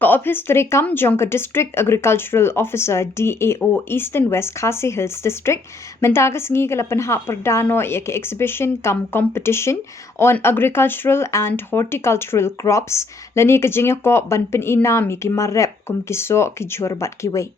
Ka-Office Terekam jong ka District Agricultural Officer DAO Eastern West Khasi Hills District mentagas ngi kalapanha perdano ya ke exhibition cum competition on agricultural and horticultural crops lani ka jingya ko banpin inami ki marep kum kiso ki jurbat kiwe.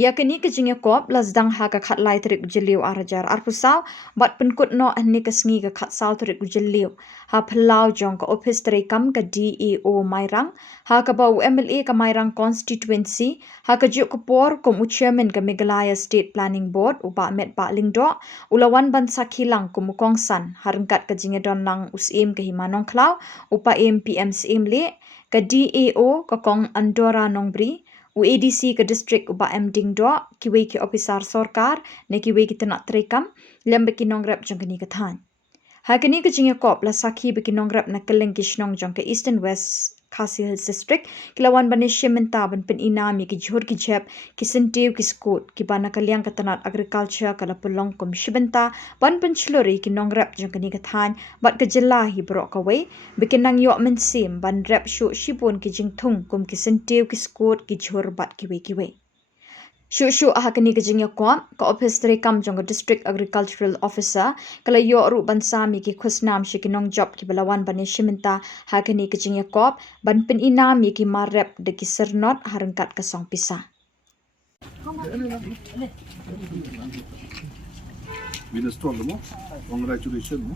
Ya kini kejingnya kop lasdang ha ka khatlai terik ujeliu arajar arpusaw bat penkut no ani kasngi ka khatsal terik ujeliu ha phelau jong ka office terekam ka DEO Mairang ha ka bau MLA ka Mairang constituency ha ka juk kapor kum chairman ka Meghalaya State Planning Board upa met pa lingdo ulawan ban sakhilang kum kongsan harangkat ka jingya don lang usim ka himanong klau upa MPM simle ka DEO ka kong Andora Nongbri UADC ke distrik uba Mding do kiwe ki ofisar sorkar ne kiwe ki tenak terekam lembe ki nongrap jong kini kathan. Ha kini ke jingya kop la sakhi be ki nongrap na keleng ki shnong jong ke Eastern West Khasi Hills District kilawan bane shementa ban pen inami ki jhur ki jep ki sentiu ki skut ki bana kaliang katanat agriculture kala pulong kom shibenta ban pen chlori ki nongrap jong kini kathan bat ke jelahi brok kawe bikin nang yok men sim ban rap shu shipun ki jingthung kum ki sentiu ki skut ki jhur bat kiwe Shu aha kini ke jingya kwa ka office terekam jong district agricultural officer kala yo ru bansami ki khusnam shi ki nong job ki balawan bane shiminta ha kini ke jingya kop ban pin inami ki marep de ki sernot harangkat ka song pisa Minister mo, congratulations mo.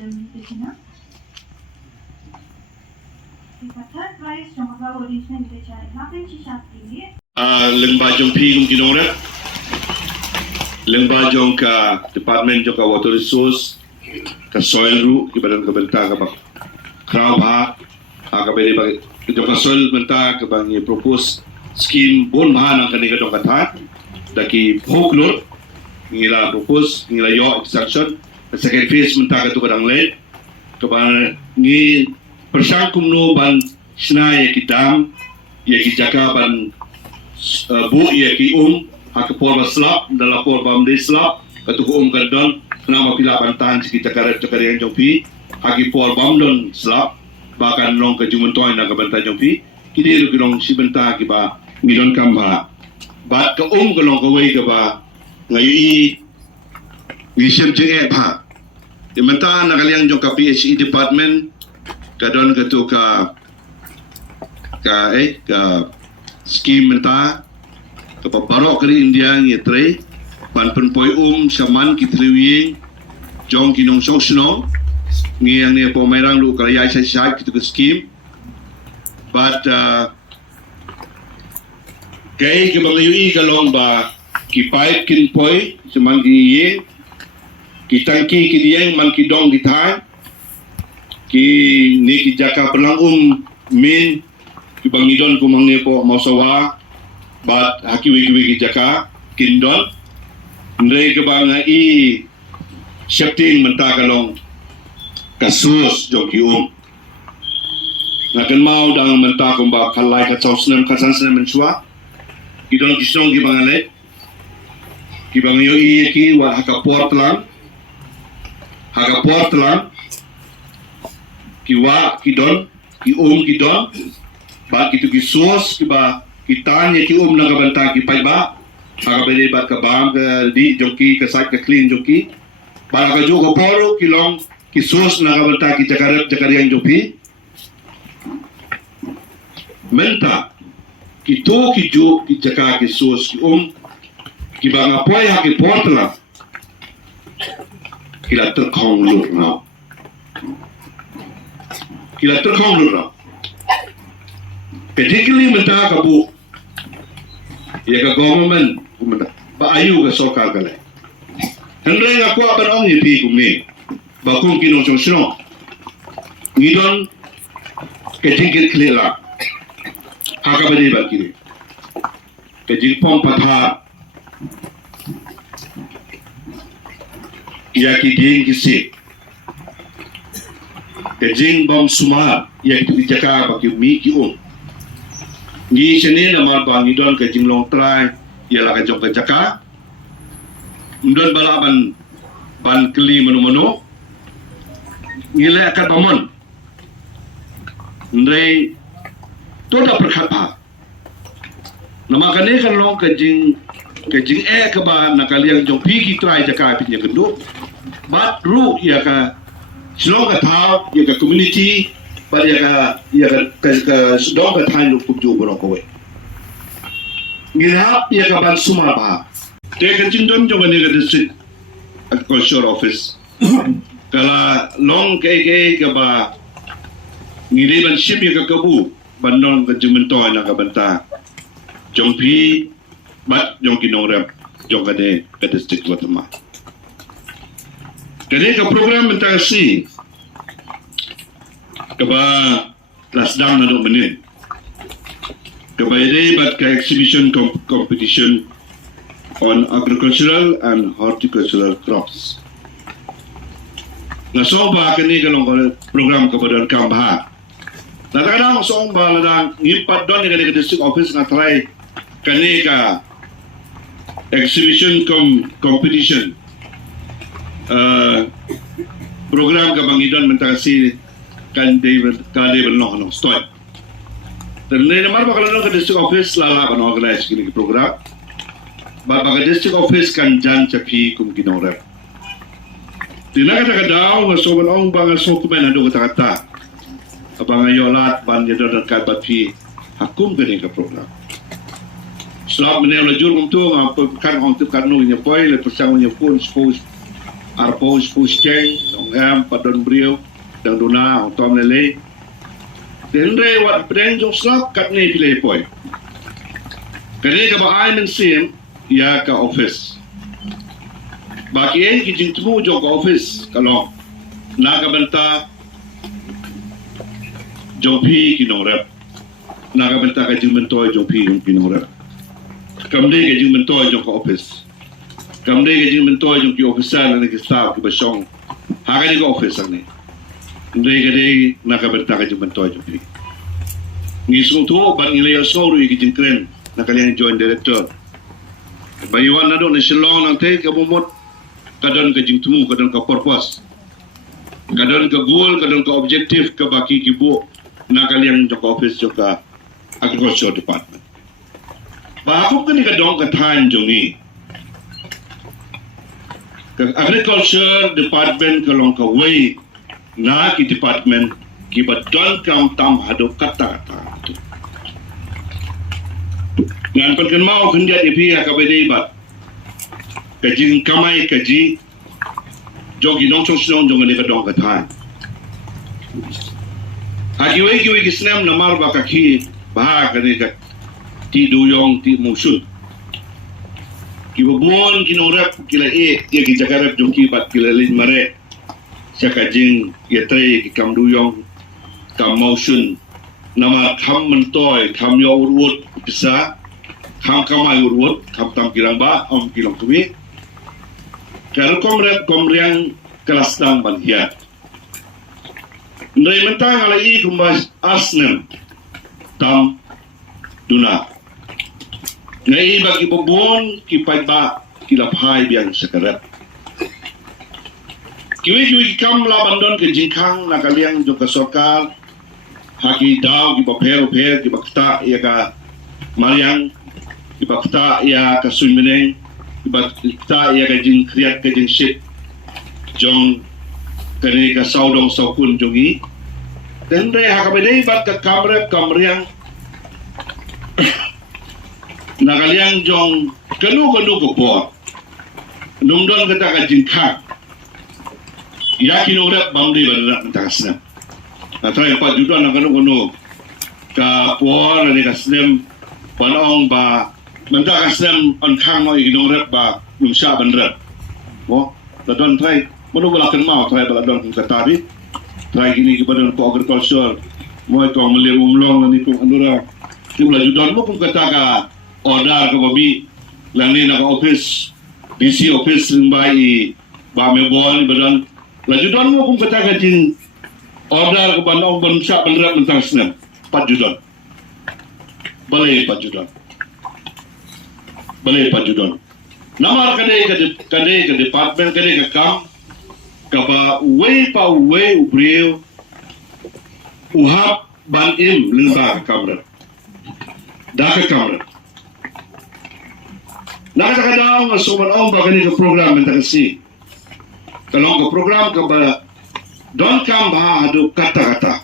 Madam Krishna. The third prize from our original literature, Makan Shishapri. Lembah Phi kum kinong lembah jong ka department jong ka water resource ka soil ru ki badan ka benta ka bak kraw ha ka beli bag jong ka soil benta ka bang propose scheme bon bahan ang kaniga dong katha daki folklore ngila propose ngila yo extraction second phase benta ka tu kadang le ka bang ngi persang kumno ban snai ki dam ya ki jaka ban bu ya ki hak porba slap dalam porba mde slap katu kadon nama pila bantahan kita karet yang jompi haki porba mdon slap bahkan long ke jumentoy na kabanta jompi kini lu kilong si benta ki ba milon kamba bat ke kalong kawai ke ba ngayi wisem je ba di menta na kaliang jong ka PHE department kadon katu ka scheme menta kapabarok kali India ngetre pan penpoi saman kitliwing jong kinong sosno ngi yang ne pomerang lu kala sai kitu ke scheme but kay ke bangayu kalong ba ki pipe kin poi saman ki ye ki tangki ki dieng man ki dong di thai ki ni ki jaka pelang min ki bangidon ko mangne po mausawa bat haki wiki jaka kindon ndre ke banga i shifting menta kalong kasus joki ngakan mau dang menta ko ba khalai ka chosnam khasan sana menswa kidon kisong ki bangale ki bangyo i ki wa haka portland kiwa kidon ki kidon ba kitu ki sos ki ba kitanya ki na kabanta ki pai ba aga bede ba ka bam ka di joki ka sat ka clean joki ba ka jo ko poro ki long ki sos na kabanta ki jakariang jopi menta ki to ki jo ki jaka ki sos ki ki ba ngapoy ha ki portla kila terkong lur na kila terkong lur na particularly menta ka bu ya ka government ba ayu ka sokar ka le hendre nga ko ba ong ni pi kumni ba kung kinong song sino ngidon ke jingkir klela ha ka ba di ba kiri ke jingpong patha ya ki ding kisi ke jing bom sumar ya ki jaka ba ki mi ki ni sene na mar ba ni don ke jing long try ya la ka jong ka jaka ndon bala ban kli mano ngile ka bamon ndrei to da prakha nama kane kan long ke jing ka ba nakaliang jong pi ki try jaka pi nya kendo bat ru ya ka slong ka thao ya ka community ba ya ka dong ka thai lu kup ju bro ko we ngirap ya ka ban suma ba te ka jing don jong ne ka district agriculture office kala long ke ka ba ngiri ban ship ya ka kabu ban non ka jing mentoy na ka banta jong pi bat jong kinong rep jong ka de ka district watama kani ka program menta si kaba lasdam na do menin kaba ide bat ka exhibition competition on agricultural and horticultural crops na so ba kani ka long program ka badan kamba na kadang so ba ladang ngimpat don ni ka district office nga try kani ka exhibition competition program ka bangidon mentasi kan David no stoy dan ne mar ba kalon ka district office lala ban organize kini program ba ka district office kan jan chapi kum kinore tinaka ka daw so ban ong bang so kumen ando ka kata abang ayolat ban yadon ka bapi hakum kini ka program selap menel jur untuk kan on tu kan no nya poi le pasang nya pun suppose arpos pusceng dongam padon brio dan dona tom lele denre wat pren jong slap kat ni pile poi kene ka ba ai men sim ya ka office baki en ki jing tu jong ka office kalau na ka banta jong pi ki no rep na ka banta ka jing mentoy jong pi ki no rep kamde ke jing mentoy jong ka office kamde ke jing mentoy jong ki officer na ki staff ki basong ha ka jing officer ni ndre ke de na ka banta ka jing mentoy jong pi ni sung tu ban ile so ru ki jing kren na kalian join director bayuan na do na shilong na te ka bomot kadon ka jing tumu kadon ka purpose kadon ka goal kadon ka objective ka baki ki bo na kalian jong office jong ka agriculture department Bahapun kan ka dong ka than jong ni ka agriculture department ka long ka way na ki department ki ba don kam tam hado kata tu ngan pan kan mau kan dia ipi ka be dei bat ka jing kamai ka ji jogi dong chong song jong ni ka dong ka than hagi we ki snam na mar ba ka ki ba ka ni ka ti duyong ti musun ki babon ki norap kila ya ki jakarap jong ki bat kila lin mare saka jing ya tre ki kam duyong kam musun nama kam mentoy kam yo urut bisa kam kamai urut kam tam kirang ba om kilong tumi kal komriang kelas tang ban hiat ndai mentang ala i kumbas asnem tam duna ngai bagi bobon ki pai ba ki lap hai biang sekarat Kiwi kam laban don ke jingkang na kaliang jo ka sokal haki daw ki bapero ki bakta ya ka mariang ki bakta ya ka sunmeneng ki bakta ya ka jing kriat ka jing shit jong kani ka saudong saukun jongi dan re haka bedai bat ka kamriang na kaliang jong kanu ko po nungdon kata ka jingkang yakin urap bangdi badana mentakasna. Atray pa judo na kanu ka puan ni kasnem panong ba mentakasnem on kang mo ignorap ba numsya bandrat. Mo dadon try manubalakan mau try baladon kung katabi. Try gini kepada ko agriculture mo ito ang melir umlong ni kung anura. Kung judon mo kung kata ka order ka babi lani na ka office DC office rimbai ba mebon badan Lajudan mo kung katakan din order ko ba noong bansa banrat ng tangsnan. Pajudan. Balay pajudan. Namar kadai ka department kadai ka kam kaba uwe ubreo uhap ban im lingsa kamera. Daka kamera. Nakakadaw nga sumanong ba kanina program ng tagasi. Kalau ke program ke don kam bah adu kata-kata.